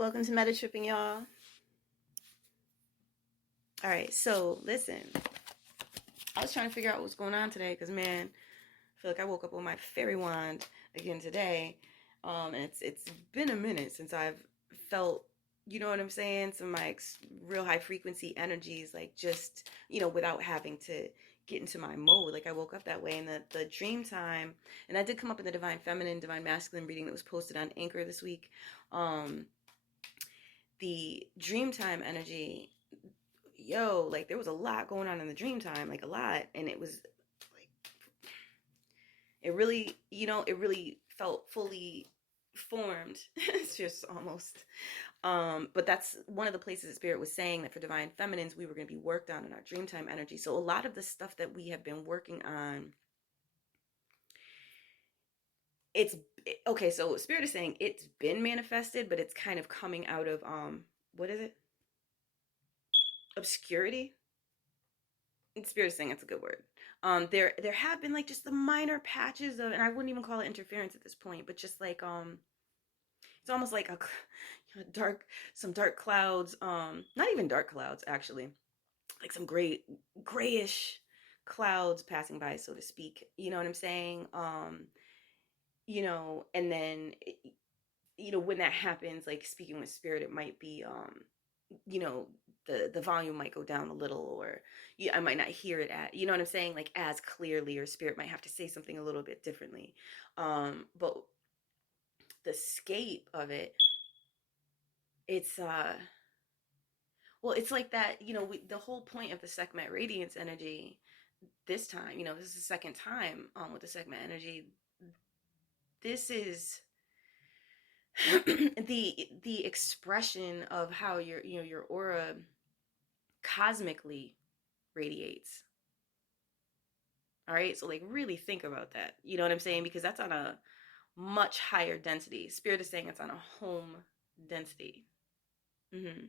Welcome to Meta Tripping, y'all. All right, so listen, I was trying to figure out what's going on today because, man, I feel like I woke up with my fairy wand again today. And it's been a minute since I've felt, you know what I'm saying, some of my real high frequency energies, like just, without having to get into my mode. Like I woke up that way, and the dream time, and I did come up in the divine feminine, divine masculine reading that was posted on Anchor this week. The dreamtime energy, like there was a lot going on in the dreamtime, like a lot, and it was like it really felt fully formed. It's just almost but that's one of the places that spirit was saying that for divine feminines we were going to be worked on in our dreamtime energy. So a lot of the stuff that we have been working on, it's okay, so spirit is saying it's been manifested, but it's kind of coming out of what is it, obscurity. Spirit is saying it's a good word. There have been like just the minor patches of, and I wouldn't even call it interference at this point, but just like it's almost like some dark clouds. Not even dark clouds actually, like some grayish clouds passing by, so to speak. You know what I'm saying? And then when that happens, like speaking with spirit, it might be you know the volume might go down a little, or yeah, I might not hear it at, you know what I'm saying, like as clearly, or spirit might have to say something a little bit differently. But the scape of it, it's well, it's like that, the whole point of the Sekhmet radiance energy this time, this is the second time with the Sekhmet energy. This is the expression of how your aura cosmically radiates. All right, so like really think about that, you know what I'm saying, because that's on a much higher density. Spirit is saying it's on a home density. Mm-hmm.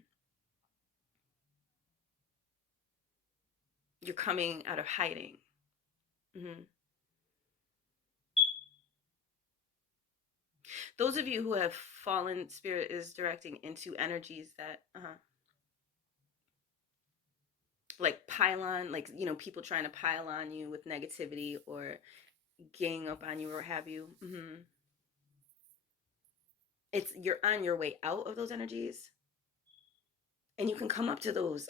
You're coming out of hiding. Mm-hmm. Those of you who have fallen, spirit is directing into energies that like pile on, like people trying to pile on you with negativity or gang up on you or have you. Mm-hmm. It's You're on your way out of those energies, and you can come up to those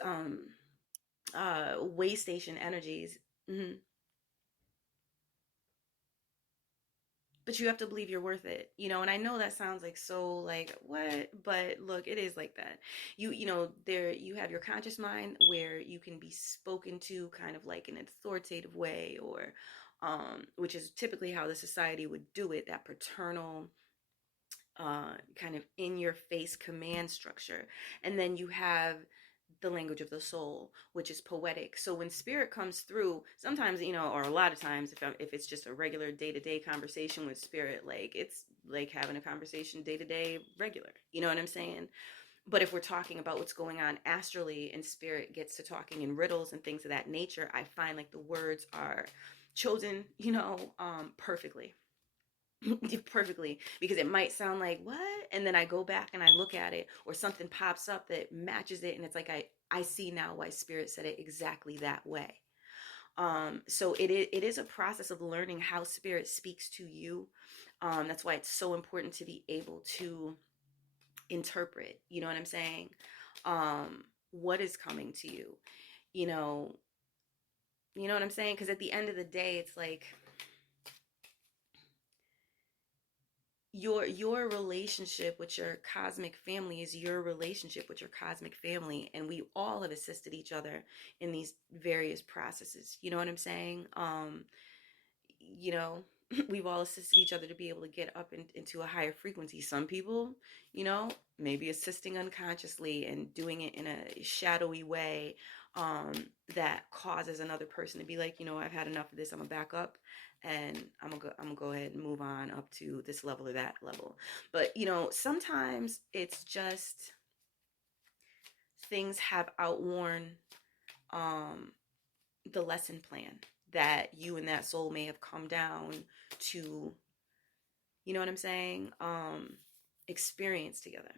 way station energies. Mm-hmm. But you have to believe you're worth it, and I know that sounds like so like what, but look, it is like that. There you have your conscious mind where you can be spoken to kind of like in an authoritative way, or which is typically how the society would do it, that paternal kind of in your face command structure. And then you have the language of the soul, which is poetic. So when spirit comes through, sometimes, or a lot of times, if it's just a regular day-to-day conversation with spirit, like it's like having a conversation day-to-day regular, you know what I'm saying? But if we're talking about what's going on astrally and spirit gets to talking in riddles and things of that nature, I find like the words are chosen, perfectly. Perfectly, because it might sound like what, and then I go back and I look at it, or something pops up that matches it, and it's like I see now why spirit said it exactly that way. So it is a process of learning how spirit speaks to you. That's why it's so important to be able to interpret, you know what I'm saying, what is coming to you, you know you know what I'm saying, because at the end of the day, it's like your relationship with your cosmic family is your relationship with your cosmic family, and we all have assisted each other in these various processes, you know what I'm saying. You know we've all assisted each other to be able to get up into a higher frequency. Some people, maybe assisting unconsciously and doing it in a shadowy way, that causes another person to be like, I've had enough of this, I'm gonna back up, and I'm gonna go ahead and move on up to this level or that level. But sometimes it's just things have outworn um the lesson plan that you and that soul may have come down to, you know what I'm saying, experience together.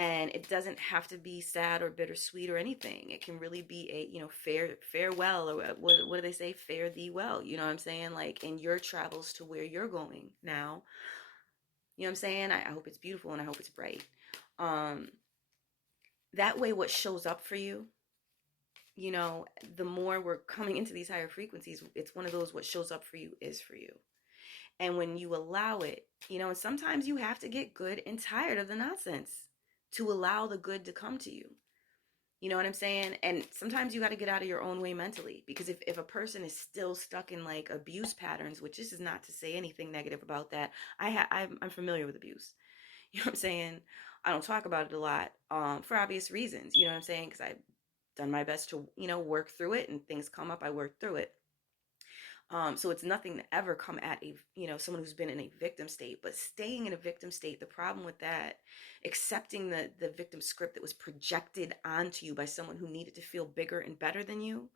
And it doesn't have to be sad or bittersweet or anything. It can really be a, farewell, or what do they say? Fare thee well. You know what I'm saying? Like in your travels to where you're going now. You know what I'm saying? I hope it's beautiful and I hope it's bright. Um, that way, what shows up for you, the more we're coming into these higher frequencies, it's one of those, what shows up for you is for you. And when you allow it, and sometimes you have to get good and tired of the nonsense to allow the good to come to you. You know what I'm saying? And sometimes you got to get out of your own way mentally, because if a person is still stuck in like abuse patterns, which this is not to say anything negative about that. I'm familiar with abuse. You know what I'm saying? I don't talk about it a lot, for obvious reasons. You know what I'm saying? Because I've done my best to, work through it, and things come up, I work through it. So it's nothing to ever come at someone who's been in a victim state, but staying in a victim state, the problem with that, accepting the victim script that was projected onto you by someone who needed to feel bigger and better than you,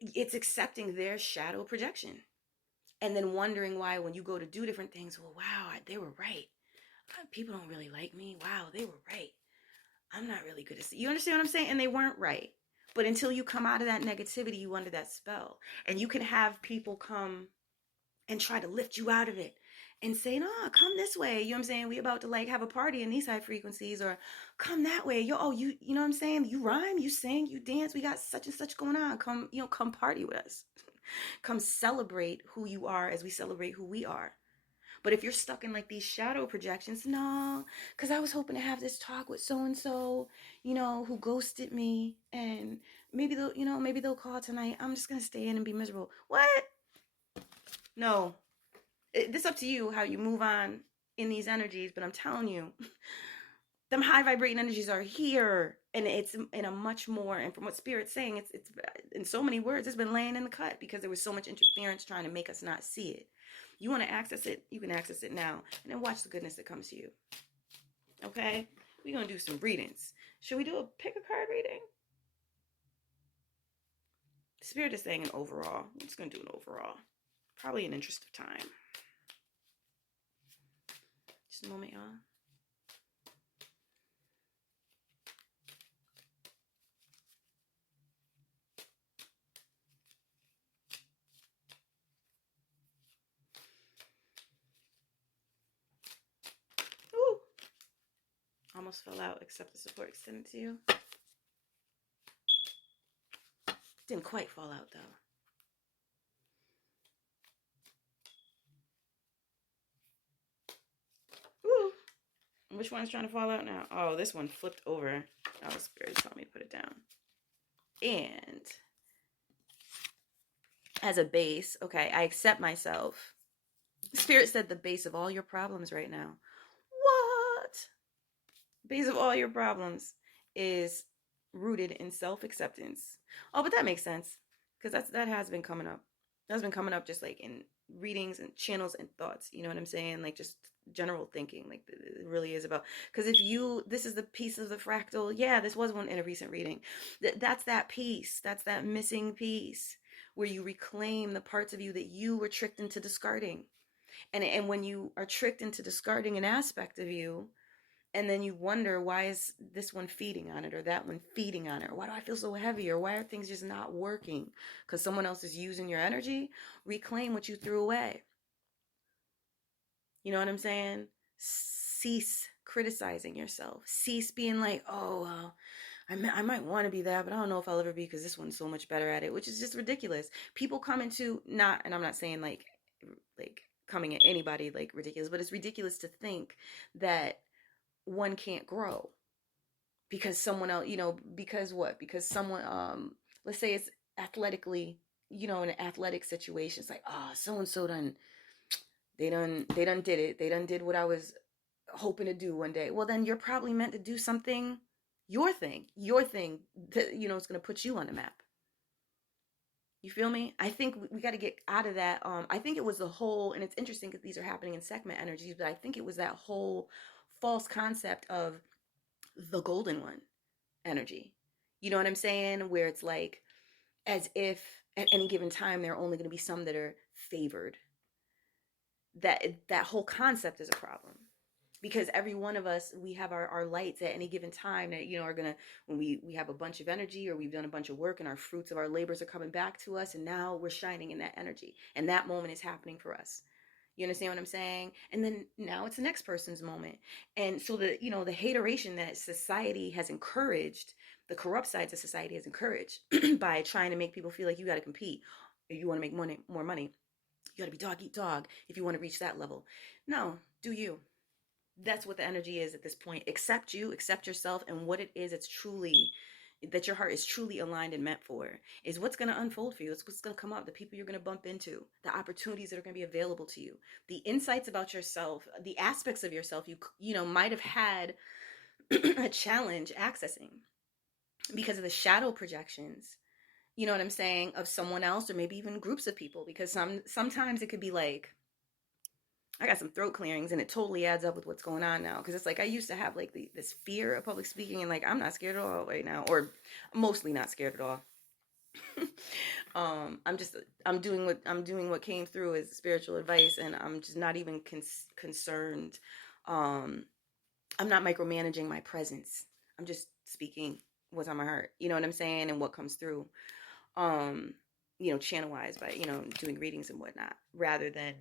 it's accepting their shadow projection. And then wondering why, when you go to do different things, well, wow, they were right. People don't really like me. Wow, they were right. I'm not really good at see. You understand what I'm saying? And they weren't right. But until you come out of that negativity, you under that spell. And you can have people come and try to lift you out of it and say, no, come this way. You know what I'm saying? We about to like have a party in these high frequencies, or come that way. You know what I'm saying? You rhyme, you sing, you dance. We got such and such going on. Come party with us. Come celebrate who you are as we celebrate who we are. But if you're stuck in like these shadow projections, no, because I was hoping to have this talk with so and so, who ghosted me, and maybe they'll call tonight. I'm just gonna stay in and be miserable. What? No, this up to you how you move on in these energies. But I'm telling you, them high vibrating energies are here, and it's in a much more. And from what Spirit's saying, it's in so many words, it's been laying in the cut because there was so much interference trying to make us not see it. You want to access it, you can access it now, and then watch the goodness that comes to you. Okay, we're gonna do some readings. Should we do a pick a card reading? Spirit is saying an overall. I'm just gonna do an overall, probably in interest of time. Just a moment, y'all. Ooh, almost fell out. Accept the support extended to you. Didn't quite fall out though. Ooh, which one's trying to fall out now? Oh, this one flipped over. Oh, Spirit is telling me to put it down. And as a base, okay, I accept myself. Spirit said the base of all your problems right now. What? Base of all your problems is rooted in self-acceptance. Oh, but that makes sense, because that has been coming up. That's been coming up just like in readings and channels and thoughts. You know what I'm saying? Like just general thinking. Like it really is about, because this is the piece of the fractal. Yeah, this was one in a recent reading. That's that piece. That's that missing piece where you reclaim the parts of you that you were tricked into discarding. And when you are tricked into discarding an aspect of you, and then you wonder, why is this one feeding on it, or that one feeding on it, or why do I feel so heavy, or why are things just not working? Because someone else is using your energy. Reclaim what you threw away. You know what I'm saying? Cease criticizing yourself. Cease being like, oh, well, I might want to be that, but I don't know if I'll ever be, because this one's so much better at it, which is just ridiculous. People come into, not, and I'm not saying like coming at anybody like ridiculous, but it's ridiculous to think that one can't grow because someone else, because what? Because someone, let's say it's athletically, in an athletic situation, it's like, oh, so and so they done did it. They done did what I was hoping to do one day. Well, then you're probably meant to do something, your thing that, is going to put you on the map. You feel me? I think we got to get out of that. I think it was the whole, and it's interesting because these are happening in segment energies, but I think it was that whole false concept of the golden one energy. You know what I'm saying? Where it's like, as if at any given time, there are only going to be some that are favored. That whole concept is a problem. because every one of us, we have our lights at any given time that, are gonna, when we have a bunch of energy, or we've done a bunch of work and our fruits of our labors are coming back to us, and now we're shining in that energy, and that moment is happening for us. You understand what I'm saying? And then now it's the next person's moment. And so the hateration that society has encouraged, the corrupt sides of society has encouraged by trying to make people feel like you got to compete. If you want to make more money, you got to be dog eat dog if you want to reach that level. No, do you. That's what the energy is at this point. Accept you, accept yourself, and what it is, it's truly, that your heart is truly aligned and meant for, is what's going to unfold for you. It's what's going to come up, the people you're going to bump into, the opportunities that are going to be available to you, the insights about yourself, the aspects of yourself you might have had a challenge accessing because of the shadow projections, you know what I'm saying, of someone else, or maybe even groups of people, because sometimes it could be like, I got some throat clearings, and it totally adds up with what's going on now. Because it's like I used to have like this fear of public speaking, and like I'm not scared at all right now, or mostly not scared at all. I'm just I'm doing what came through as spiritual advice, and I'm just not even concerned. Um, I'm not micromanaging my presence. I'm just speaking what's on my heart. You know what I'm saying, and what comes through. Um, channel wise, by doing readings and whatnot, rather than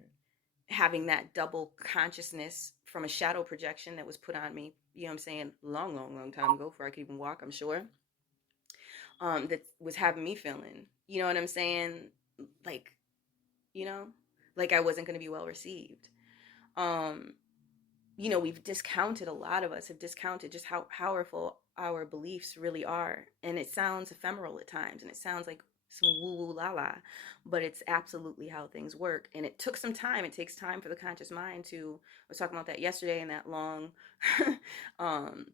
having that double consciousness from a shadow projection that was put on me, you know what I'm saying, long, long, long time ago, before I could even walk, I'm sure, that was having me feeling, you know what I'm saying, like, you know, like I wasn't going to be well received. Um, we've discounted, a lot of us have discounted just how powerful our beliefs really are. And it sounds ephemeral at times, and it sounds like some woo woo la la, but it's absolutely how things work. And it took some time. It takes time for the conscious mind to, I was talking about that yesterday in that long um,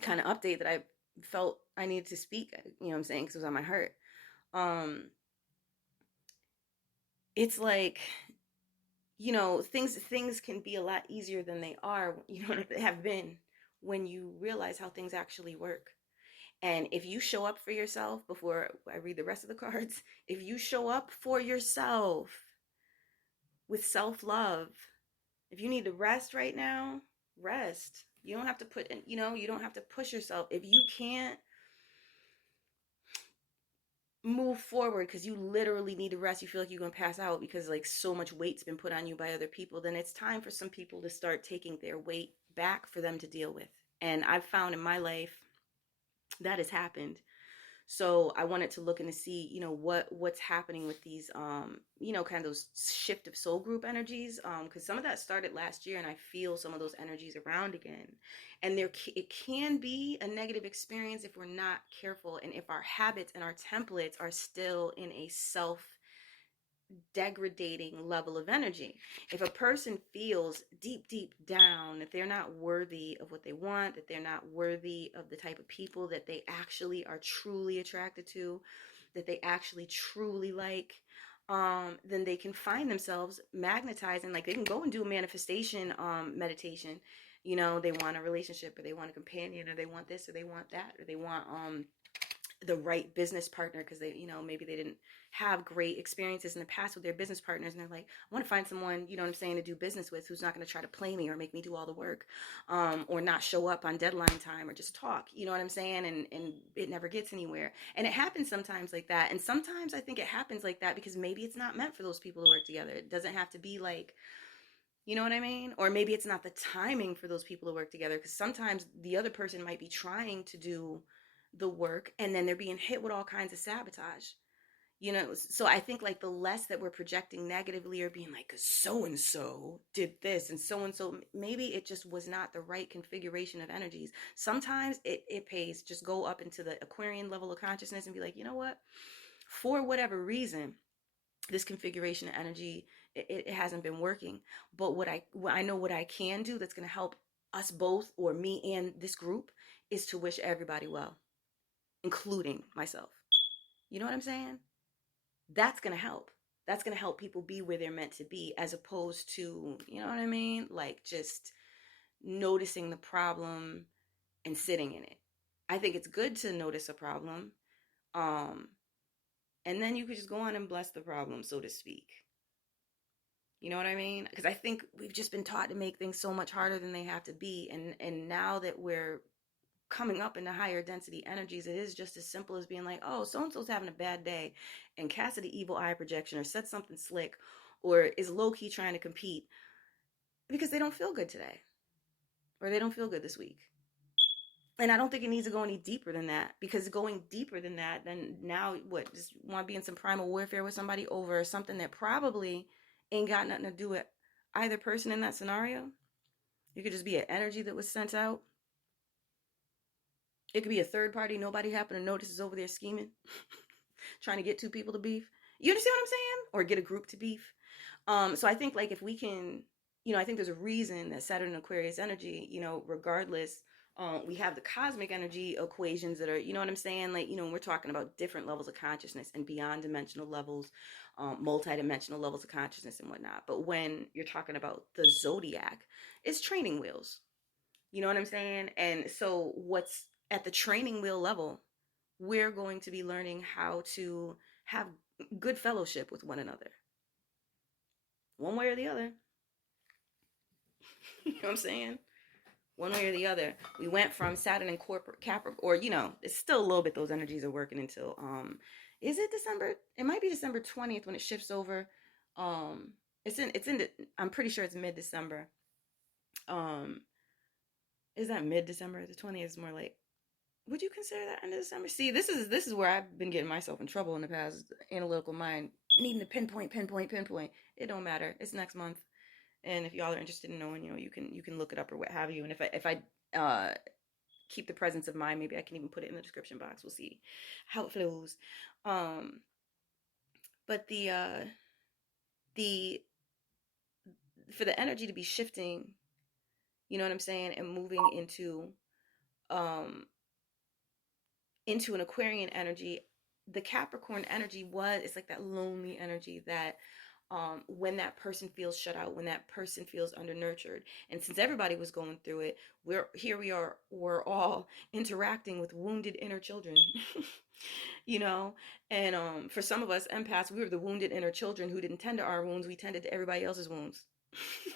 kind of update that I felt I needed to speak, you know what I'm saying, because it was on my heart. Um, it's like, things can be a lot easier than they are, they have been, when you realize how things actually work. And if you show up for yourself, before I read the rest of the cards, if you show up for yourself with self-love, if you need to rest right now, rest. You don't have to put in, you don't have to push yourself. If you can't move forward because you literally need to rest, you feel like you're going to pass out because like so much weight's been put on you by other people, then it's time for some people to start taking their weight back for them to deal with. And I've found in my life that has happened. So I wanted to look and to see, what's happening with these, kind of those shift of soul group energies, because some of that started last year, and I feel some of those energies around again. And it can be a negative experience if we're not careful, and if our habits and our templates are still in a self degrading level of energy. If a person feels deep, deep down that they're not worthy of what they want, that they're not worthy of the type of people that they actually are truly attracted to, that they actually truly like, then they can find themselves magnetizing. Like they can go and do a manifestation meditation. They want a relationship, or they want a companion, or they want this, or they want that, or they want the right business partner, because they, maybe they didn't have great experiences in the past with their business partners, and they're like, I want to find someone, you know what I'm saying, to do business with, who's not going to try to play me or make me do all the work, or not show up on deadline time, or just talk, you know what I'm saying, and it never gets anywhere. And it happens sometimes like that, and sometimes I think it happens like that because maybe it's not meant for those people to work together. It doesn't have to be like, you know what I mean? Or maybe it's not the timing for those people to work together, because sometimes the other person might be trying to do the work, and then they're being hit with all kinds of sabotage. So I think like the less that we're projecting negatively, or being like, so and so did this, and so maybe it just was not the right configuration of energies. Sometimes it pays, just go up into the Aquarian level of consciousness and be like, you know what, for whatever reason, this configuration of energy, it hasn't been working. But what I know, what I can do that's going to help us both, or me and this group, is to wish everybody well, including myself. You know what I'm saying? That's going to help. That's going to help people be where they're meant to be, as opposed to, you know what I mean? Like just noticing the problem and sitting in it. I think it's good to notice a problem. Um, and then you could just go on and bless the problem, so to speak. You know what I mean? Because I think we've just been taught to make things so much harder than they have to be. And now that we're coming up into higher density energies, it is just as simple as being like, oh, so and so's having a bad day, and cast the evil eye projection or said something slick, or is low key trying to compete because they don't feel good today, or they don't feel good this week. And I don't think it needs to go any deeper than that, because going deeper than that, then now what? Just want to be in some primal warfare with somebody over something that probably ain't got nothing to do with either person in that scenario. It could just be an energy that was sent out. It could be a third party nobody happened to notice is over there scheming, trying to get two people to beef. You understand what I'm saying? Or get a group to beef. So I think like if we can, I think there's a reason that Saturn and Aquarius energy, regardless, we have the cosmic energy equations that are, you know what I'm saying? Like, we're talking about different levels of consciousness and beyond dimensional levels, multi-dimensional levels of consciousness and whatnot. But when you're talking about the zodiac, it's training wheels. You know what I'm saying? And so what's at the training wheel level, we're going to be learning how to have good fellowship with one another, one way or the other. You know what I'm saying? One way or the other. We went from Saturn and corporate Capricorn, or it's still a little bit. Those energies are working until is it December? It might be December 20th when it shifts over. Um, it's in the. I'm pretty sure it's mid December. Um, is that mid December? The 20th is more like. Would you consider that end of December? See, this is where I've been getting myself in trouble in the past. Analytical mind needing to pinpoint. It don't matter. It's next month. And if y'all are interested in knowing, you can look it up or what have you. And if I keep the presence of mind, maybe I can even put it in the description box. We'll see how it flows. Um, but the for the energy to be shifting, you know what I'm saying, and moving um into an Aquarian energy, the Capricorn energy it's like that lonely energy that when that person feels shut out, when that person feels under nurtured. And since everybody was going through it, we're all interacting with wounded inner children. you know and for some of us empaths, we were the wounded inner children who didn't tend to our wounds, we tended to everybody else's wounds.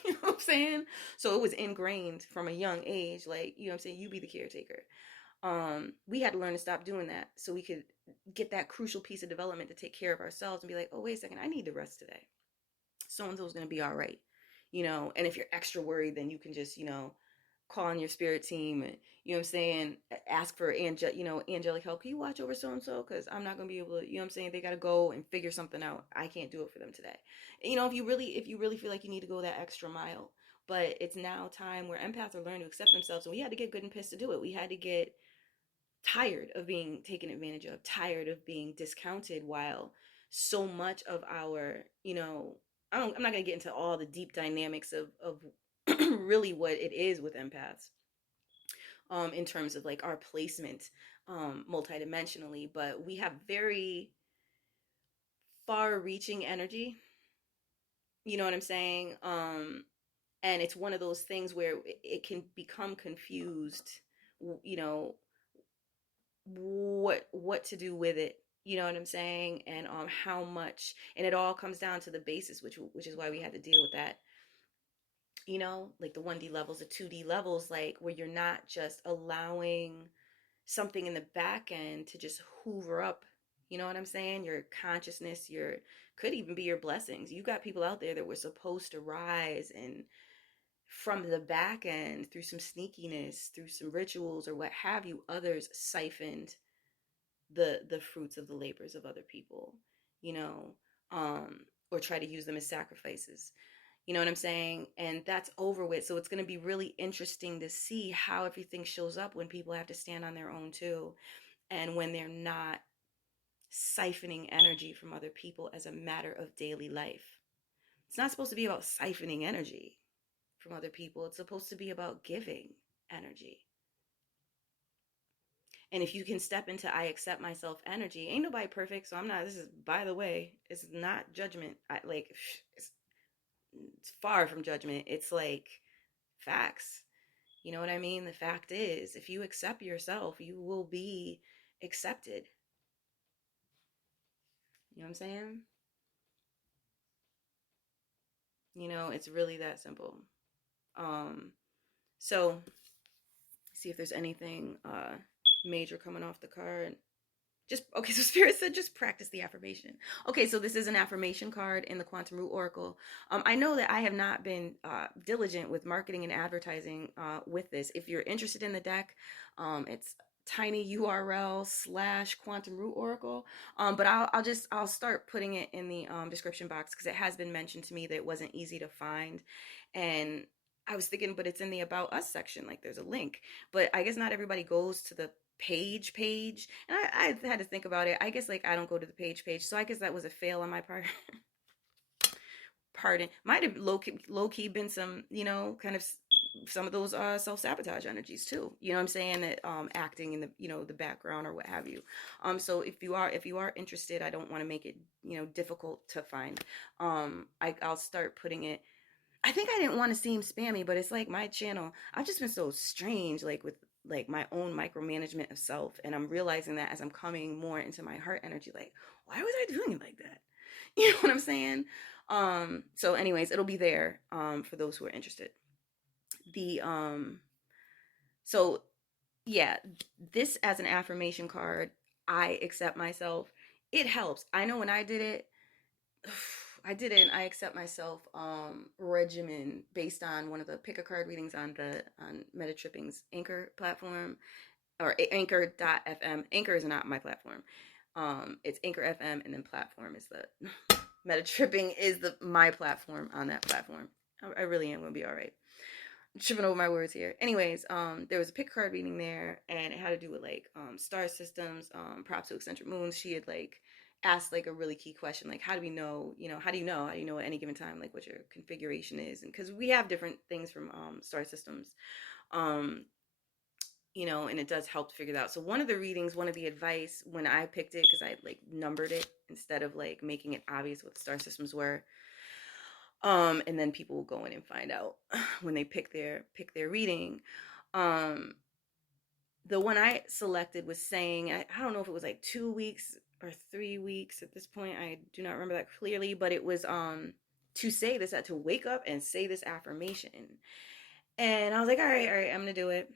You know what I'm saying? So it was ingrained from a young age, like, you know what I'm saying, you be the caretaker. We had to learn to stop doing that so we could get that crucial piece of development to take care of ourselves and be like, oh, wait a second, I need to rest today. So and so's going to be all right. And if you're extra worried, then you can just, call on your spirit team and, you know what I'm saying, ask for angelic help. Can you watch over so and so? Because I'm not going to be able to, you know what I'm saying, they got to go and figure something out. I can't do it for them today. If you really feel like you need to go that extra mile. But it's now time where empaths are learning to accept themselves, and we had to get good and pissed to do it. We had to get tired of being taken advantage of, tired of being discounted, while so much of our, I'm not going to get into all the deep dynamics of really what it is with empaths, in terms of like our placement, multidimensionally, but we have very far reaching energy. You know what I'm saying? And it's one of those things where it can become confused, you know, what to do with it. You know what I'm saying? And how much, and it all comes down to the basis, which is why we had to deal with that. Like the 1D levels, the 2D levels, like where you're not just allowing something in the back end to just hoover up. You know what I'm saying? Your consciousness, your could even be your blessings. You got people out there that were supposed to rise, and from the back end, through some sneakiness, through some rituals or what have you, others siphoned the fruits of the labors of other people, you know, or try to use them as sacrifices. You know what I'm saying? And that's over with. So it's going to be really interesting to see how everything shows up when people have to stand on their own too, and when they're not siphoning energy from other people as a matter of daily life. It's not supposed to be about siphoning energy from other people. It's supposed to be about giving energy. And if you can step into I accept myself energy, ain't nobody perfect. So I'm not, this is, by the way, it's not judgment. It's far from judgment. It's like facts. You know what I mean? The fact is, if you accept yourself, you will be accepted. You know what I'm saying? You know, it's really that simple. Um, so see if there's anything major coming off the card. Just okay, so Spirit said just practice the affirmation. Okay, so this is an affirmation card in the Quantum Root Oracle. I know that I have not been diligent with marketing and advertising with this. If you're interested in the deck, it's tinyurl/quantum root oracle. But I'll start putting it in the description box because it has been mentioned to me that it wasn't easy to find, and I was thinking, but it's in the About Us section. Like there's a link, but I guess not everybody goes to the page, and I had to think about it. I guess like I don't go to the page, so I guess that was a fail on my part. Pardon, might have low key been some, you know, kind of some of those self-sabotage energies too, you know what I'm saying, that acting in the, you know, the background or what have you. So if you are interested, I don't want to make it, you know, difficult to find. I'll start putting it. I think I didn't want to seem spammy, but it's like my channel, I've just been so strange, like with like my own micromanagement of self. And I'm realizing that as I'm coming more into my heart energy, like, why was I doing it like that? You know what I'm saying? So anyways, it'll be there for those who are interested. The so yeah, this as an affirmation card, I accept myself. It helps. I know when I did it, I did it and I accept myself regimen based on one of the pick a card readings on the on Metatripping's Anchor platform, or Anchor.fm. Anchor is not my platform. It's Anchor FM, and then platform is the Metatripping is the my platform on that platform. I really am gonna be all right. Tripping over my words here. Anyways, there was a pick card reading there, and it had to do with like star systems, props to eccentric moons. She had like asked like a really key question, like how do we know, you know, how do you know at any given time like what your configuration is, and because we have different things from star systems, um you know, and it does help to figure it out. So one of the readings, one of the advice when I picked it, because I like numbered it instead of like making it obvious what the star systems were, and then people will go in and find out when they pick their reading. um the one I selected was saying, I don't know if it was like 2 weeks or 3 weeks at this point, I do not remember that clearly, but it was to say this, to wake up and say this affirmation. And I was like, all right, I'm gonna do it,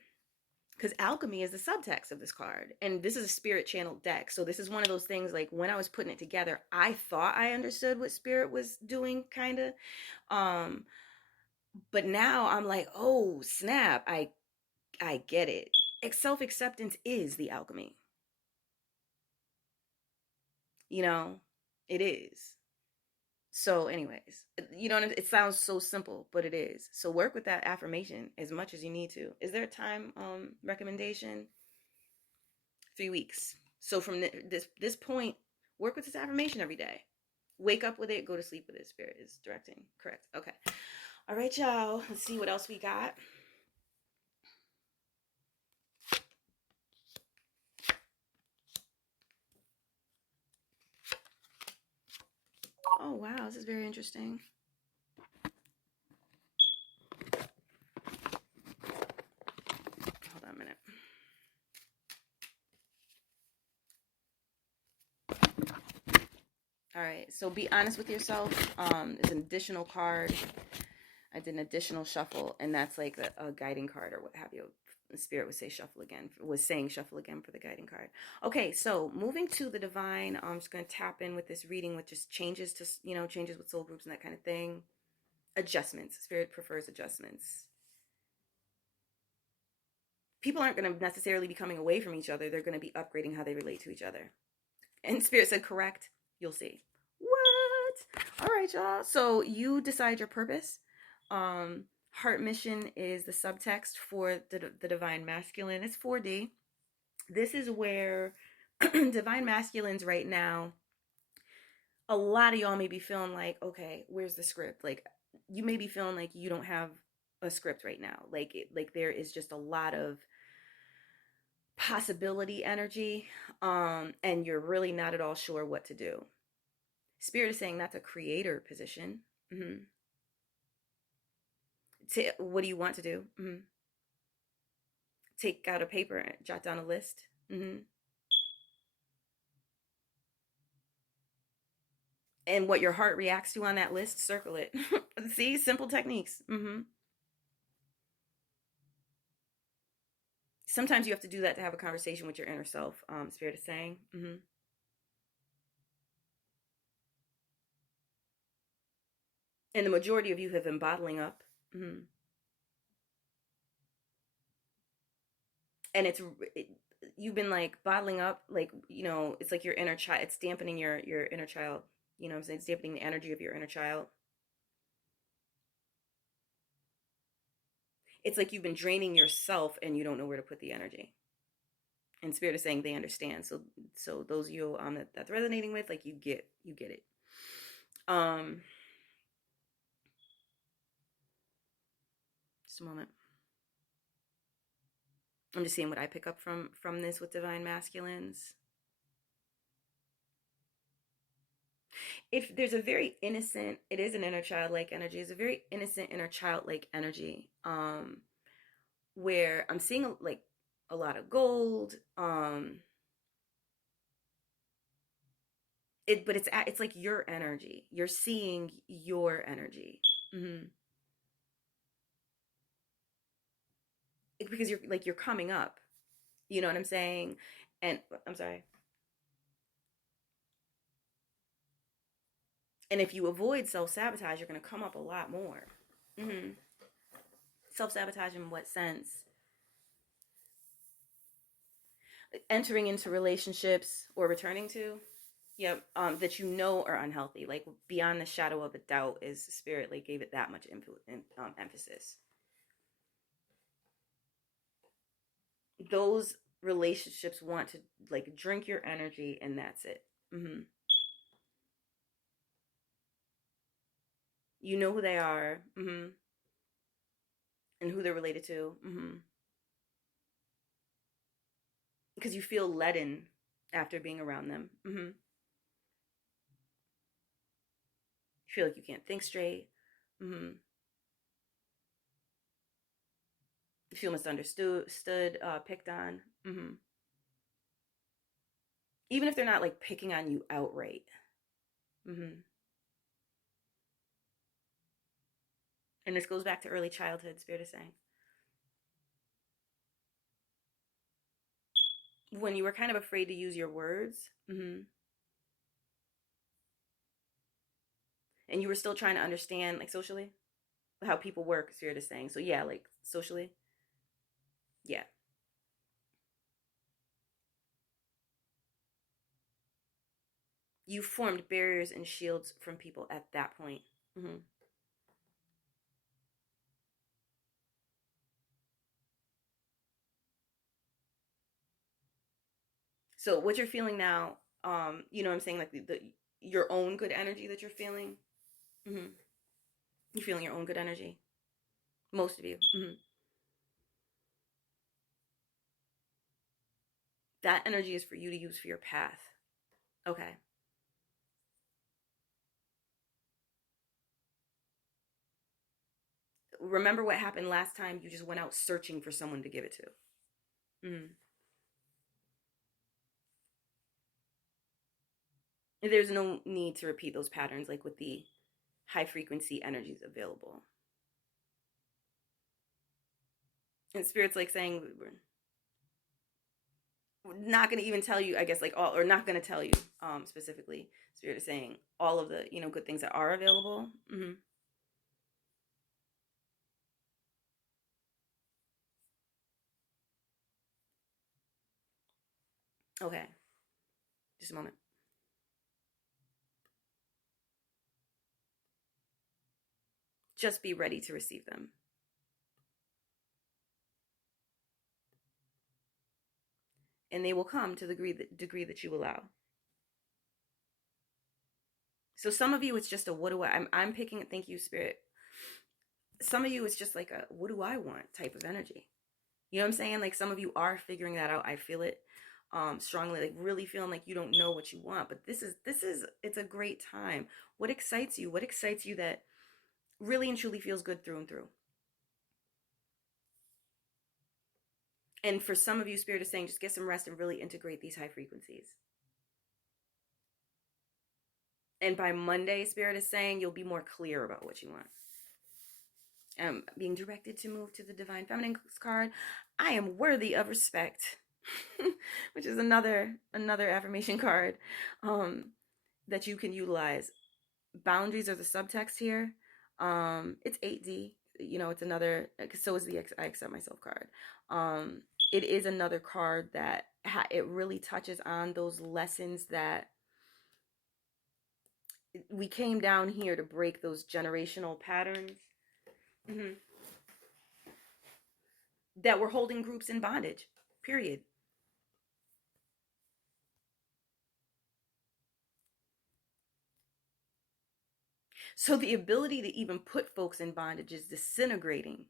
because alchemy is the subtext of this card, and this is a spirit channel deck. So this is one of those things, like when I was putting it together, I thought I understood what spirit was doing, kind of. um but now I'm like, oh snap, I get it. Self-acceptance is the alchemy, you know. It is. So anyways, you know, it sounds so simple, but it is. So work with that affirmation as much as you need to. Is there a time recommendation? 3 weeks. So from this point, work with this affirmation every day. Wake up with it, go to sleep with it. Spirit is directing. Correct. Okay. All right, y'all. Let's see what else we got. Oh, wow. This is very interesting. Hold on a minute. All right. So be honest with yourself. There's an additional card. I did an additional shuffle, and that's like a guiding card or what have you. The spirit would say shuffle again, was saying shuffle again for the guiding card. Okay, so moving to the divine, I'm just going to tap in with this reading with just changes to, you know, changes with soul groups and that kind of thing. Adjustments. Spirit prefers adjustments. People aren't going to necessarily be coming away from each other. They're going to be upgrading how they relate to each other. And spirit said correct. You'll see. What? All right, y'all. So you decide your purpose. Heart mission is the subtext for the divine masculine. It's 4D. This is where divine masculines right now, a lot of y'all may be feeling like, okay, where's the script? Like you may be feeling like you don't have a script right now. Like there is just a lot of possibility energy, and you're really not at all sure what to do. Spirit is saying that's a creator position. Mm-hmm. What do you want to do? Mm-hmm. Take out a paper and jot down a list. Mm-hmm. And what your heart reacts to on that list, circle it. See, simple techniques. Sometimes you have to do that to have a conversation with your inner self. Spirit is saying. And the majority of you have been bottling up. And it, you've been like bottling up, like, it's like your inner child. It's dampening your inner child. You know what I'm saying? It's dampening the energy of your inner child. It's like you've been draining yourself and you don't know where to put the energy. And Spirit is saying they understand. So those of you that's resonating with, like, you get it. Um, just a moment. I'm just seeing what I pick up from this with divine masculines. If there's a very innocent, it is an inner childlike energy. It's a very innocent inner childlike energy. Where I'm seeing like a lot of gold. But it's like your energy. You're seeing your energy. Because you're coming up. You know what I'm saying? And I'm sorry. And if you avoid self sabotage, you're going to come up a lot more. Self sabotage in what sense? Entering into relationships or returning to, yep, that are unhealthy, like beyond the shadow of a doubt, is Spirit like gave it that much emphasis. Those relationships want to like drink your energy, and that's it. You know who they are, and who they're related to, because you feel leaden after being around them. You feel like you can't think straight. You feel misunderstood, picked on. Even if they're not like picking on you outright. And this goes back to early childhood, Spirit is saying. When you were kind of afraid to use your words, and you were still trying to understand, like, socially, how people work, Spirit is saying. So yeah, like socially, yeah. You formed barriers and shields from people at that point. So what you're feeling now, you know what I'm saying, like the your own good energy that you're feeling. You're feeling your own good energy, most of you. That energy is for you to use for your path. Okay. Remember what happened last time? You just went out searching for someone to give it to. There's no need to repeat those patterns, like with the high frequency energies available. And Spirit's like saying, we're not going to even tell you, I guess, like all, or not going to tell you specifically. Spirit is saying all of the good things that are available. Okay, just a moment. Just be ready to receive them. And they will come to the degree that you allow. So some of you, it's just a what do I'm picking. Thank you, Spirit. Some of you, it's just like a what do I want type of energy. You know what I'm saying? Like some of you are figuring that out. I feel it strongly, like really feeling like you don't know what you want. But this is it's a great time. What excites you? What excites you that really and truly feels good through and through? And for some of you, Spirit is saying just get some rest and really integrate these high frequencies. And by Monday, Spirit is saying you'll be more clear about what you want. Being directed to move to the Divine Feminine card. I am worthy of respect, which is another affirmation card that you can utilize. Boundaries are the subtext here. It's 8D. You know, it's another. So is the I accept myself card. It is another card that it really touches on those lessons that we came down here to break those generational patterns. Mm-hmm. That were holding groups in bondage, period. So the ability to even put folks in bondage is disintegrating.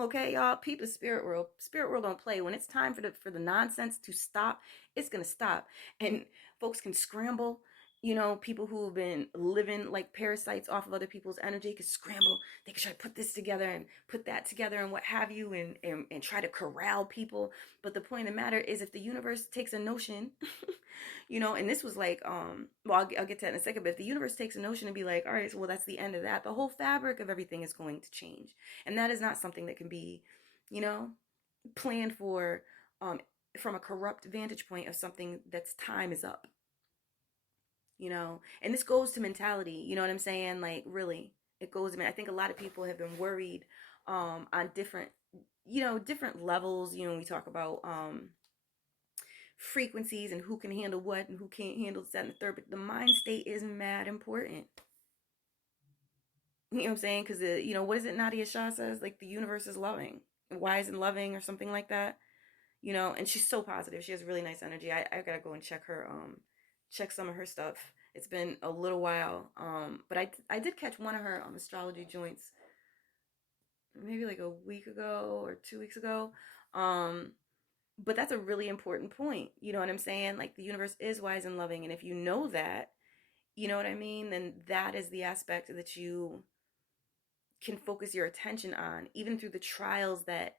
Okay, y'all, peep the spirit world. Spirit world don't play. When it's time for the nonsense to stop, it's gonna stop. And folks can scramble. You know, people who have been living like parasites off of other people's energy can scramble. They can try to put this together and put that together and what have you, and try to corral people. But the point of the matter is, if the universe takes a notion, you know, and this was like, well, I'll get to that in a second, but if the universe takes a notion and be like, all right, so well, that's the end of that, the whole fabric of everything is going to change. And that is not something that can be, you know, planned for from a corrupt vantage point of something that's time is up, you know. And this goes to mentality, you know what I'm saying? Like, really, it goes to, I think a lot of people have been worried on different, you know, different levels. You know, we talk about frequencies and who can handle what and who can't handle that and the third, but the mind state is mad important. You know what I'm saying? Because, you know, what is it Nadia Shah says? Like, the universe is loving, wise and loving, or something like that. You know, and she's so positive. She has really nice energy. I gotta go and check her, check some of her stuff. It's been a little while, but I did catch one of her astrology joints maybe like a week ago or 2 weeks ago. Um, but that's a really important point. You know what I'm saying? Like, the universe is wise and loving, and if you know that, you know what I mean, then that is the aspect that you can focus your attention on, even through the trials that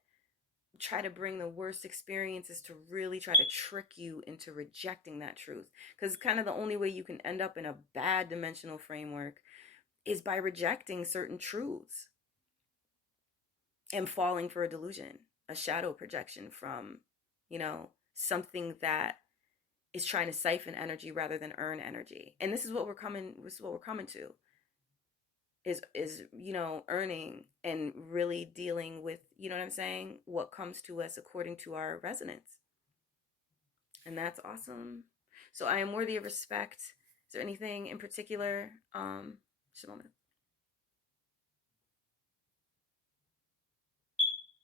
try to bring the worst experiences to really try to trick you into rejecting that truth. Because kind of the only way you can end up in a bad dimensional framework is by rejecting certain truths and falling for a delusion, a shadow projection from, you know, something that is trying to siphon energy rather than earn energy. And this is what we're coming to, is, you know, earning and really dealing with, you know what I'm saying, what comes to us according to our resonance. And that's awesome. So I am worthy of respect. Is there anything in particular? Just a moment.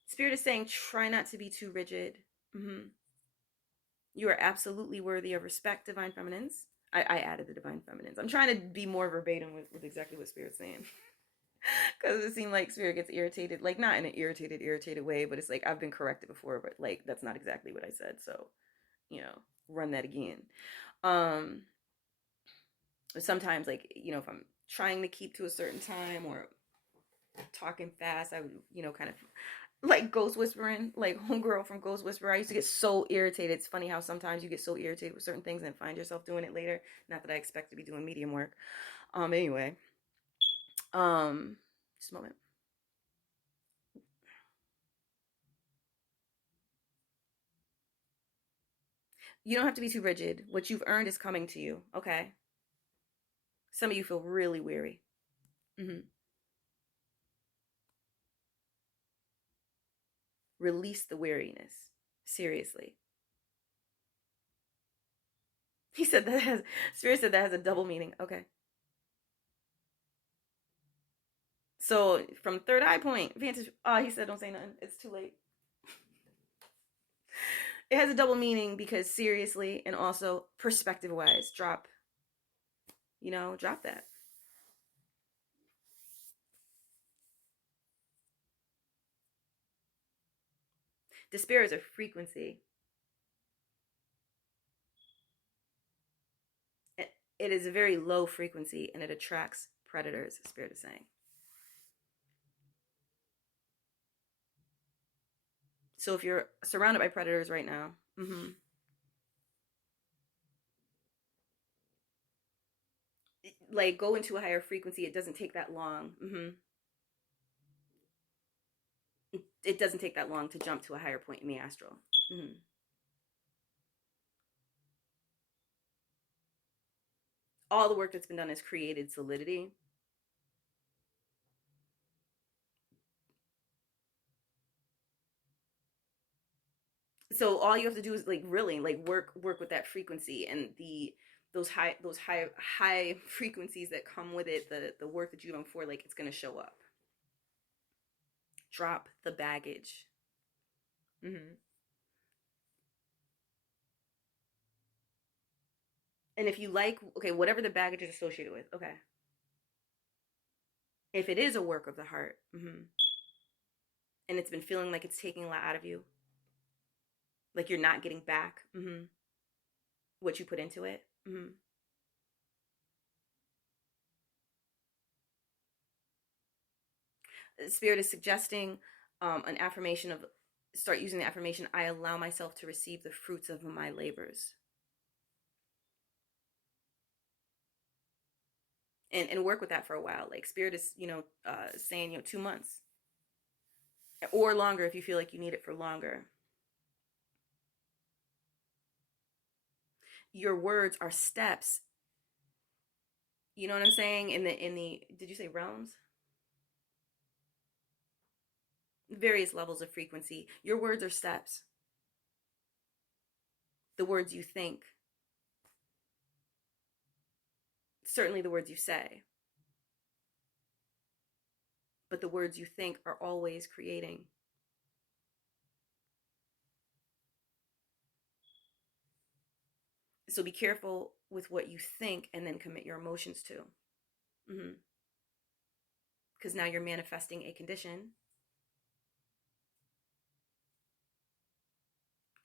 Spirit is saying try not to be too rigid. Mm-hmm. You are absolutely worthy of respect, divine feminines. I added the divine feminines. I'm trying to be more verbatim with exactly what Spirit's saying. Because it seemed like Spirit gets irritated, like not in an irritated way, but it's like I've been corrected before, but like that's not exactly what I said. So, you know, run that again. Um, Sometimes, like, you know, if I'm trying to keep to a certain time or talking fast, I would, you know, kind of like ghost whispering, like homegirl from Ghost Whisperer. I used to get so irritated. It's funny how sometimes you get so irritated with certain things and find yourself doing it later. Not that I expect to be doing medium work. Anyway, just a moment. You don't have to be too rigid. What you've earned is coming to you. Okay. Some of you feel really weary. Mm-hmm. Release the weariness. Seriously. He said that has Spirit said that has a double meaning. Okay. So from third eye point, vantage. Oh, he said don't say nothing. It's too late. It has a double meaning because seriously and also perspective wise, drop. You know, drop that. Despair is a frequency. It is a very low frequency and it attracts predators, Spirit is saying. So if you're surrounded by predators right now, mm-hmm, like go into a higher frequency. It doesn't take that long. It doesn't take that long to jump to a higher point in the astral. hmm all the work that's been done has created solidity. So all you have to do is like really like work with that frequency and the those high frequencies that come with it, the work that you've done before, like it's gonna show up. Drop the baggage. hmm And if you like, okay, whatever the baggage is associated with, okay. If it is a work of the heart, and it's been feeling like it's taking a lot out of you, like you're not getting back what you put into it. Spirit is suggesting an affirmation of start using the affirmation, I allow myself to receive the fruits of my labors. And work with that for a while. Like spirit is, saying, 2 months or longer if you feel like you need it for longer. Your words are steps. You know what I'm saying? In the did you say realms? Various levels of frequency. Your words are steps. The words you think, certainly the words you say, but the words you think are always creating. So be careful with what you think and then commit your emotions to. Because now you're manifesting a condition.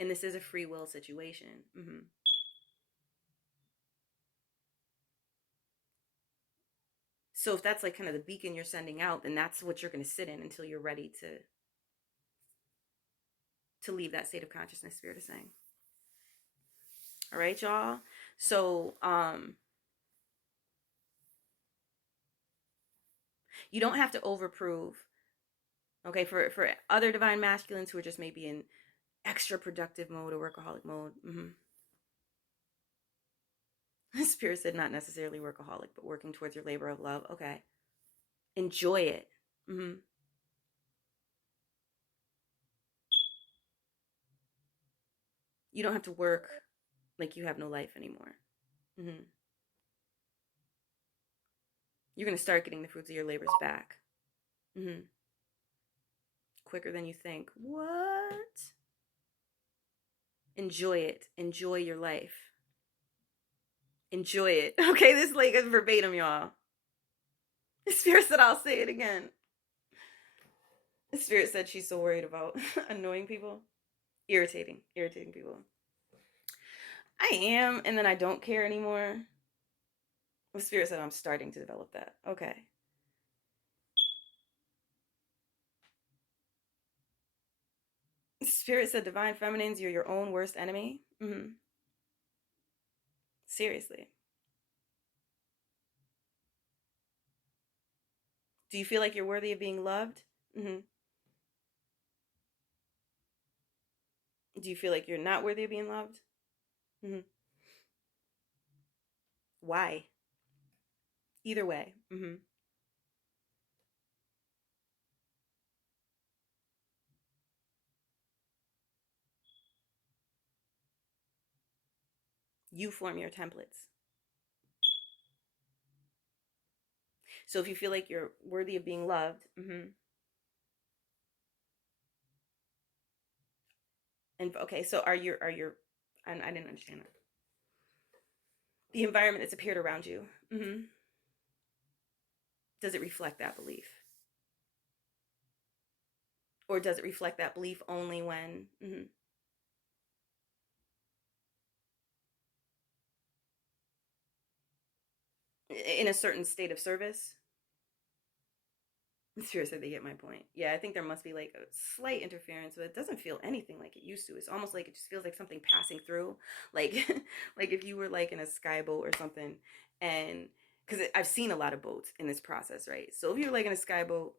And this is a free will situation. So if that's like kind of the beacon you're sending out, then that's what you're going to sit in until you're ready to leave that state of consciousness, spirit is saying. All right, y'all. So you don't have to overprove. Okay, for other divine masculines who are just maybe in extra productive mode or workaholic mode. Spirit said not necessarily workaholic, but working towards your labor of love. Okay. Enjoy it. You don't have to work like you have no life anymore. You're going to start getting the fruits of your labors back. Quicker than you think. What? Enjoy it. Enjoy your life. Enjoy it. Okay, this is like a verbatim, y'all. The spirit said I'll say it again. The spirit said she's so worried about annoying people. Irritating people. I am, and then I don't care anymore. The spirit said I'm starting to develop that. Okay. Spirit said divine feminines, you're your own worst enemy. Seriously. Do you feel like you're worthy of being loved? Do you feel like you're not worthy of being loved? Why? Either way. You form your templates. So if you feel like you're worthy of being loved, and okay, so are your I didn't understand that. The environment that's appeared around you, does it reflect that belief? Or does it reflect that belief only when in a certain state of service? Seriously, they get my point. Yeah, I think there must be like a slight interference, but it doesn't feel anything like it used to. It's almost like it just feels like something passing through. Like like if you were like in a skyboat or something and because I've seen a lot of boats in this process, right? So if you're like in a sky boat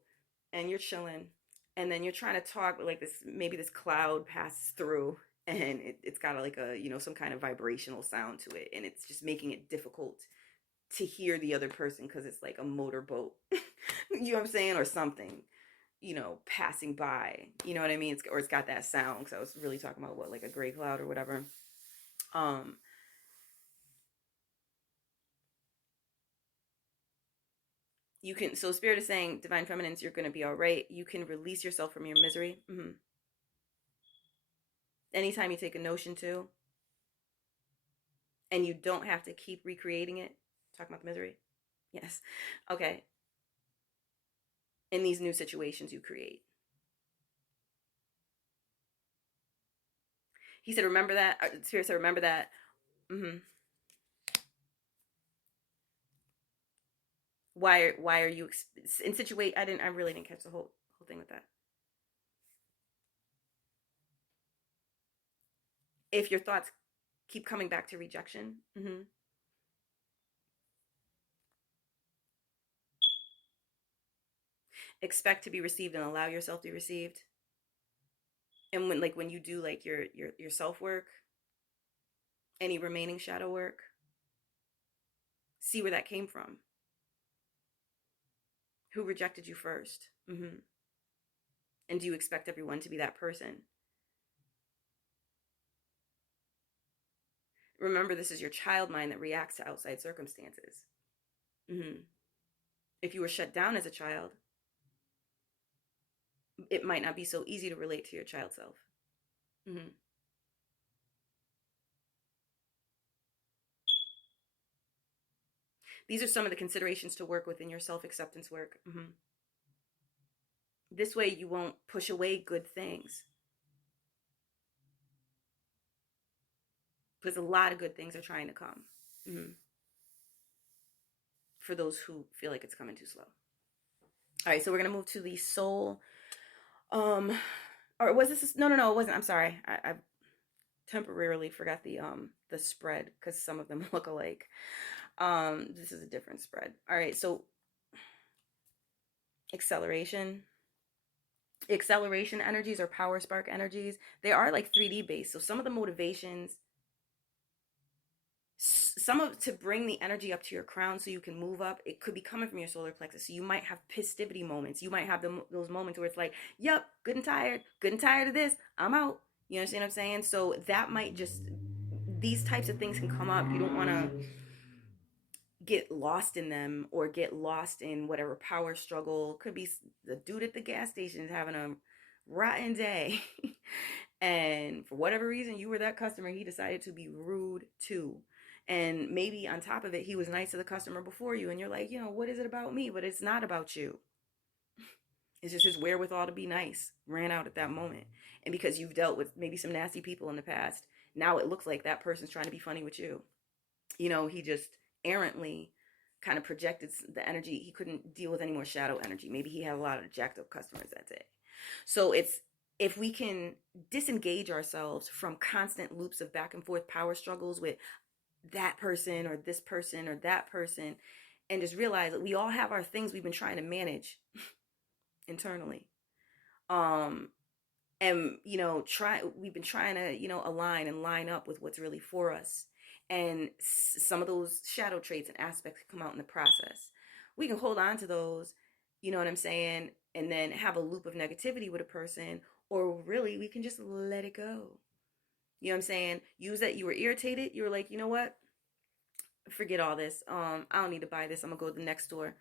and you're chilling, and then you're trying to talk, but like this, maybe this cloud passes through, and it's got like a, some kind of vibrational sound to it, and it's just making it difficult to hear the other person because it's like a motorboat, you know what I'm saying, or something, passing by, you know what I mean? Or it's got that sound, because I was really talking about what, like a gray cloud or whatever. Um, you can, so Spirit is saying, divine feminines, you're going to be all right. You can release yourself from your misery. Anytime you take a notion to, and you don't have to keep recreating it. Talking about the misery. Yes. Okay. In these new situations you create. He said, remember that. Spirit said, remember that. Mm-hmm. Why are you in situate? I really didn't catch the whole thing with that. If your thoughts keep coming back to rejection, expect to be received and allow yourself to be received. And when you do like your self work, any remaining shadow work, see where that came from. Who rejected you 1st? And do you expect everyone to be that person? Remember, this is your child mind that reacts to outside circumstances. If you were shut down as a child, it might not be so easy to relate to your child self. These are some of the considerations to work within your self-acceptance work. This way you won't push away good things, because a lot of good things are trying to come, for those who feel like it's coming too slow. All right, so we're going to move to the soul. Or was this? No, it wasn't. I'm sorry. I temporarily forgot the spread, because some of them look alike. This is a different spread. All right, so acceleration energies, or power spark energies, they are like 3D based. So some of the motivations, to bring the energy up to your crown so you can move up, it could be coming from your solar plexus. So you might have pistivity moments. You might have those moments where it's like, yep, good and tired of this, I'm out. You understand what I'm saying? So that might just, these types of things can come up. You don't want to get lost in them, or get lost in whatever power struggle. Could be the dude at the gas station is having a rotten day and for whatever reason you were that customer, he decided to be rude too. And maybe on top of it, he was nice to the customer before you, and you're like, what is it about me? But it's not about you. It's just his wherewithal to be nice ran out at that moment. And because you've dealt with maybe some nasty people in the past, now it looks like that person's trying to be funny with you. He just errantly kind of projected the energy. He couldn't deal with any more shadow energy. Maybe he had a lot of jacked up customers that day. So it's, if we can disengage ourselves from constant loops of back and forth power struggles with that person or this person or that person, and just realize that we all have our things we've been trying to manage internally. And we've been trying to align and line up with what's really for us, and some of those shadow traits and aspects come out in the process. We can hold on to those, you know what I'm saying, and then have a loop of negativity with a person, or really we can just let it go. You know what I'm saying? Use that you were irritated, you were like, you know what, forget all this. I don't need to buy this. I'm gonna go to the next store.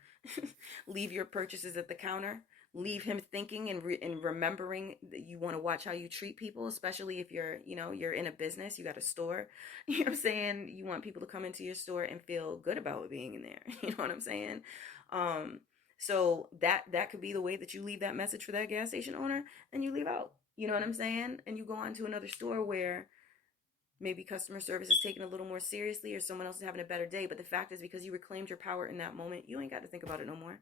Leave your purchases at the counter. Leave him thinking and remembering that you want to watch how you treat people, especially if you're in a business, you got a store. You know what I'm saying? You want people to come into your store and feel good about being in there. You know what I'm saying? So that could be the way that you leave that message for that gas station owner, and you leave out. You know what I'm saying? And you go on to another store where maybe customer service is taken a little more seriously, or someone else is having a better day. But the fact is, because you reclaimed your power in that moment, you ain't got to think about it no more.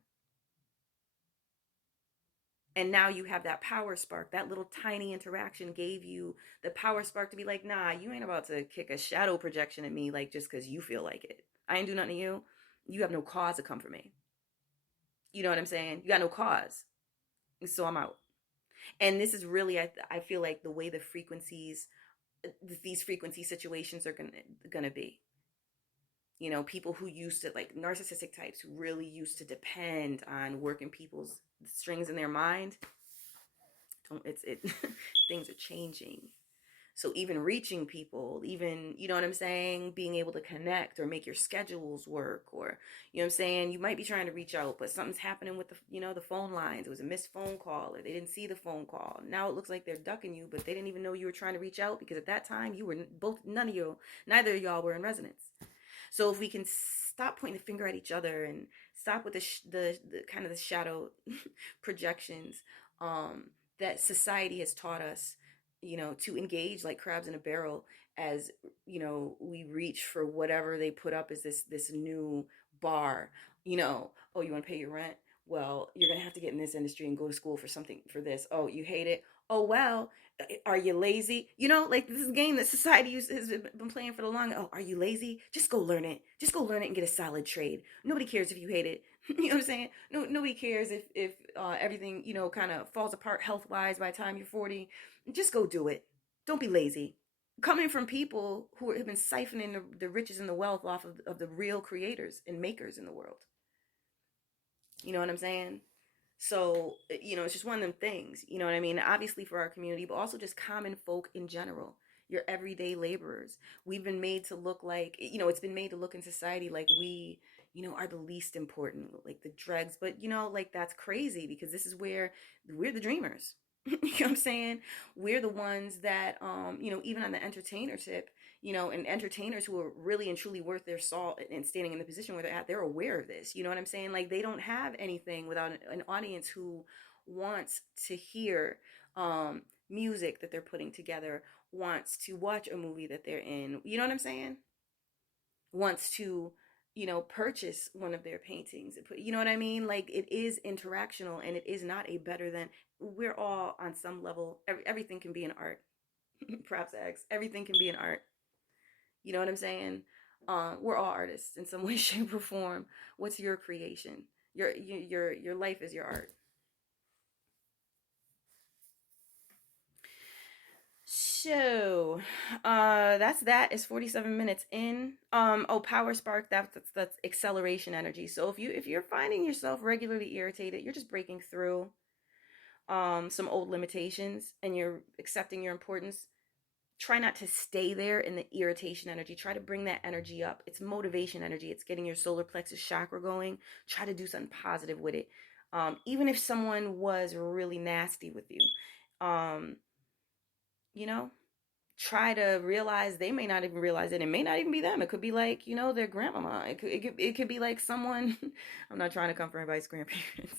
And now you have that power spark. That little tiny interaction gave you the power spark to be like, nah, you ain't about to kick a shadow projection at me, like, just because you feel like it. I ain't do nothing to you. You have no cause to come for me. You know what I'm saying? You got no cause. So I'm out. And this is really, I feel like the way the frequencies, these frequency situations are gonna be. You know, people who used to, like narcissistic types who really used to depend on working people's strings in their mind. Don't, it things are changing. So even reaching people, even, you know what I'm saying, being able to connect or make your schedules work, or, you know what I'm saying, you might be trying to reach out, but something's happening with the, you know, the phone lines. It was a missed phone call, or they didn't see the phone call. Now it looks like they're ducking you, but they didn't even know you were trying to reach out, because at that time you were both, none of you, neither of y'all were in resonance. So if we can stop pointing the finger at each other and stop with the kind of the shadow projections, um, that society has taught us, you know, to engage like crabs in a barrel, as, you know, we reach for whatever they put up as this new bar. You know, oh, you want to pay your rent? Well, you're gonna have to get in this industry and go to school for something for this. Oh, you hate it? Oh well, are you lazy? You know, like this is a game that society has been playing for the long. Oh, are you lazy? Just go learn it. Just go learn it and get a solid trade. Nobody cares if you hate it. You know what I'm saying? No, nobody cares if everything, you know, kind of falls apart health wise by the time you're 40. Just go do it. Don't be lazy. Coming from people who have been siphoning the riches and the wealth off of the real creators and makers in the world. You know what I'm saying? So, you know, it's just one of them things, you know what I mean? Obviously for our community, but also just common folk in general, your everyday laborers. We've been made to look like, you know, it's been made to look in society like we, you know, are the least important, like the dregs. But, you know, like that's crazy, because this is where we're the dreamers. You know what I'm saying? We're the ones that, you know, even on the entertainer tip, you know, and entertainers who are really and truly worth their salt and standing in the position where they're at, they're aware of this. You know what I'm saying? Like they don't have anything without an audience who wants to hear music that they're putting together, wants to watch a movie that they're in. You know what I'm saying? Wants to, you know, purchase one of their paintings. You know what I mean? Like it is interactional, and it is not a better than. We're all on some level. Everything can be an art. Props X. Everything can be an art. You know what I'm saying? We're all artists in some way, shape, or form. What's your creation? Your life is your art. So, that's that. It's 47 minutes in. Oh, power spark. That's acceleration energy. So if you're finding yourself regularly irritated, you're just breaking through some old limitations, and you're accepting your importance. Try not to stay there in the irritation energy. Try to bring that energy up. It's motivation energy. It's getting your solar plexus chakra going. Try to do something positive with it. Even if someone was really nasty with you, um, you know, try to realize they may not even realize it. It may not even be them. It could be like, you know, their grandmama. It could be like someone. I'm not trying to come for anybody's grandparents.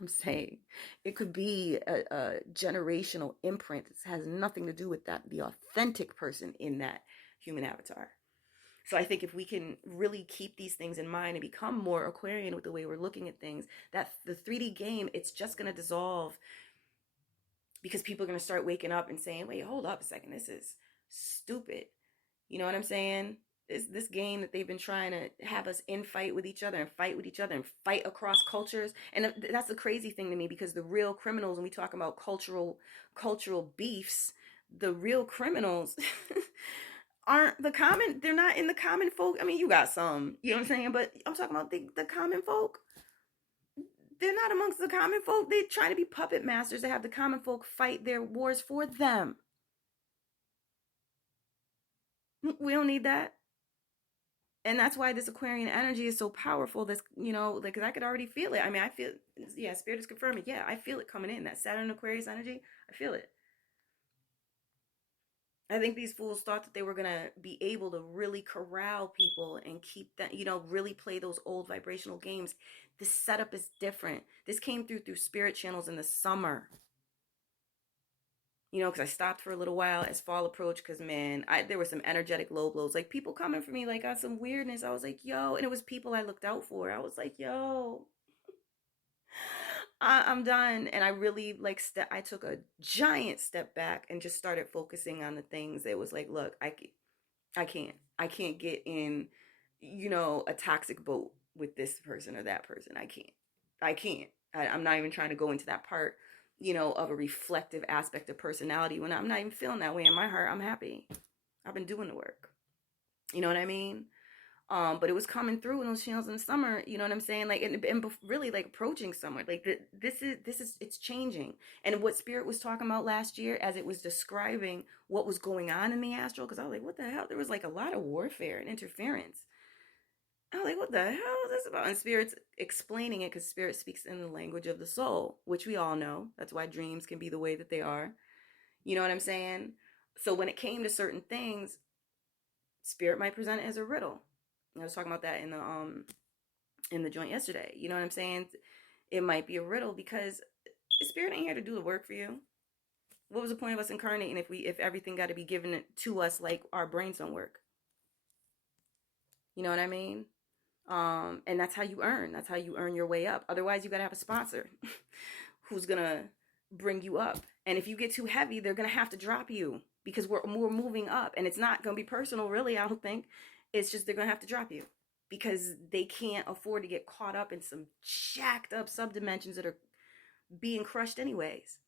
I'm saying it could be a generational imprint. It has nothing to do with that, the authentic person in that human avatar. So I think if we can really keep these things in mind and become more Aquarian with the way we're looking at things, that the 3D game, it's just going to dissolve, because people are going to start waking up and saying, wait, hold up a second, this is stupid. You know what I'm saying? This game that they've been trying to have us infight with each other and fight with each other and fight across cultures. And that's the crazy thing to me, because the real criminals, when we talk about cultural beefs, the real criminals aren't the common, they're not in the common folk. I mean, you got some, you know what I'm saying? But I'm talking about the common folk. They're not amongst the common folk. They're trying to be puppet masters to have the common folk fight their wars for them. We don't need that. And that's why this Aquarian energy is so powerful. This, you know, like, cause I could already feel it. I mean, I feel, yeah, spirit is confirming. Yeah, I feel it coming in. That Saturn Aquarius energy, I feel it. I think these fools thought that they were gonna be able to really corral people and keep that, you know, really play those old vibrational games. The setup is different. This came through spirit channels in the summer. You know, because I stopped for a little while as fall approached. Because man, there were some energetic low blows, like people coming for me, like on some weirdness. I was like, yo, and it was people I looked out for. I was like, yo, I'm done. And I really like I took a giant step back and just started focusing on the things that was like, look, I can't get in, you know, a toxic boat. with this person or that person. I can't. I'm not even trying to go into that part, of a reflective aspect of personality when I'm not even feeling that way in my heart. I'm happy. I've been doing the work. You know what I mean? But it was coming through in those channels in the summer. You know what I'm saying? Like, and really like approaching somewhere. Like it's changing. And what Spirit was talking about last year, as it was describing what was going on in the astral, because I was like, what the hell? There was like a lot of warfare and interference. I was like, what the hell is this about? And Spirit's explaining it because Spirit speaks in the language of the soul, which we all know. That's why dreams can be the way that they are. You know what I'm saying? So when it came to certain things, Spirit might present it as a riddle. I was talking about that in the joint yesterday. You know what I'm saying? It might be a riddle because Spirit ain't here to do the work for you. What was the point of us incarnating if everything got to be given to us like our brains don't work? You know what I mean? And that's how you earn. That's how you earn your way up. Otherwise, you got to have a sponsor who's going to bring you up. And if you get too heavy, they're going to have to drop you because we're moving up. And it's not going to be personal, really, I don't think. It's just they're going to have to drop you because they can't afford to get caught up in some jacked up subdimensions that are being crushed anyways.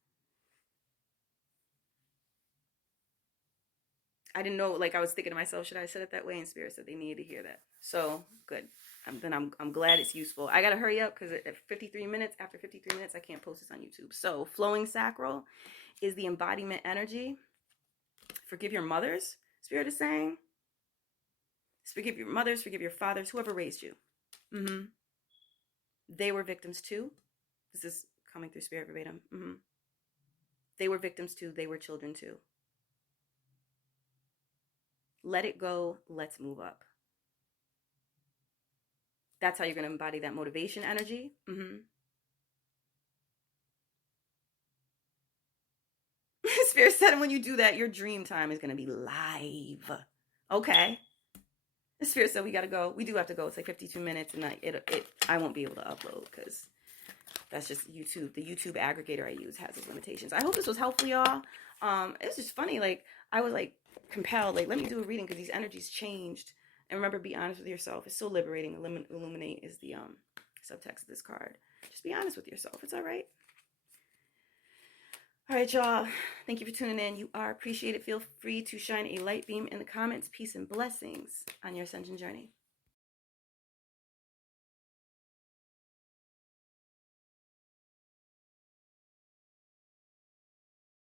I didn't know, like I was thinking to myself, should I say it that way? And Spirit said they needed to hear that. So good. I'm glad it's useful. I gotta hurry up because at 53 minutes, after 53 minutes, I can't post this on YouTube. So flowing sacral is the embodiment energy. Forgive your mothers, Spirit is saying. Forgive your mothers, forgive your fathers, whoever raised you. Mm-hmm. They were victims too. This is coming through Spirit verbatim. Mm-hmm. They were victims too. They were children too. Let it go. Let's move up. That's how you're going to embody that motivation energy. Mm-hmm. Spirit said when you do that, your dream time is going to be live. Okay. Spirit said we got to go. We do have to go. It's like 52 minutes, and I won't be able to upload because that's just YouTube. The YouTube aggregator I use has its limitations. I hope this was helpful, y'all. It's just funny. Like I was like compelled. Like let me do a reading because these energies changed. And remember, be honest with yourself. It's so liberating. Illuminate is the subtext of this card. Just be honest with yourself. It's all right. All right, y'all. Thank you for tuning in. You are appreciated. Feel free to shine a light beam in the comments. Peace and blessings on your ascension journey.